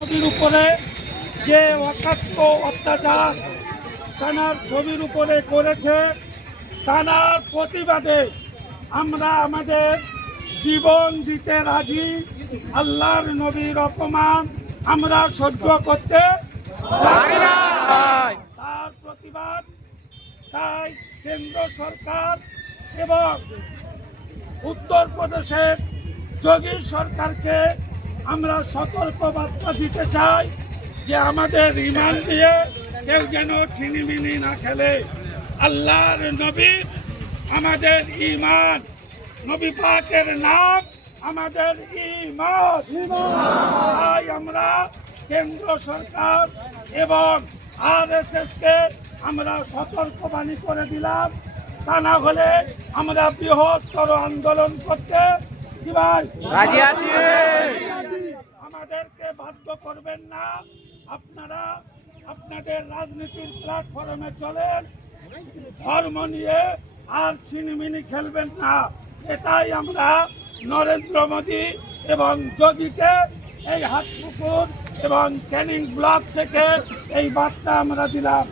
ছবির উপরে যে অকাত্য অত্যাচার তানার ছবির উপরে করেছে, তানার প্রতিবাদে আমরা আমাদের জীবন দিতে রাজি। আল্লাহর নবীর অপমান আমরা সহ্য করতে পারি না। তার প্রতিবাদ তাই কেন্দ্র সরকার এবং উত্তরপ্রদেশের যোগী সরকারকে আমরা সতর্ক বার্তা দিতে চাই যে আমাদের ঈমান দিয়ে কেউ যেন ছিনিমিনি না খেলে। আল্লাহর নবীর আমাদের ঈমান, নবী পাকের নাম আমাদের ঈমান। তাই আমরা কেন্দ্র সরকার এবং RSS কে আমরা সতর্কবাণী করে দিলাম। তা না হলে আমরা বৃহত্তর আন্দোলন করতে কি ভাই রাজি আছি। আমাদেরকে বাধ্য করবেন না। আপনারা আপনাদের রাজনীতির প্ল্যাটফর্মে চলেন, ধর্ম নিয়ে আর ছিনিমিনি খেলবেন না। এটাই আমরা নরেন্দ্র মোদী এবং যোগীকে এই হাটপুকুর এবং ক্যানিং ব্লক থেকে এই বার্তা আমরা দিলাম।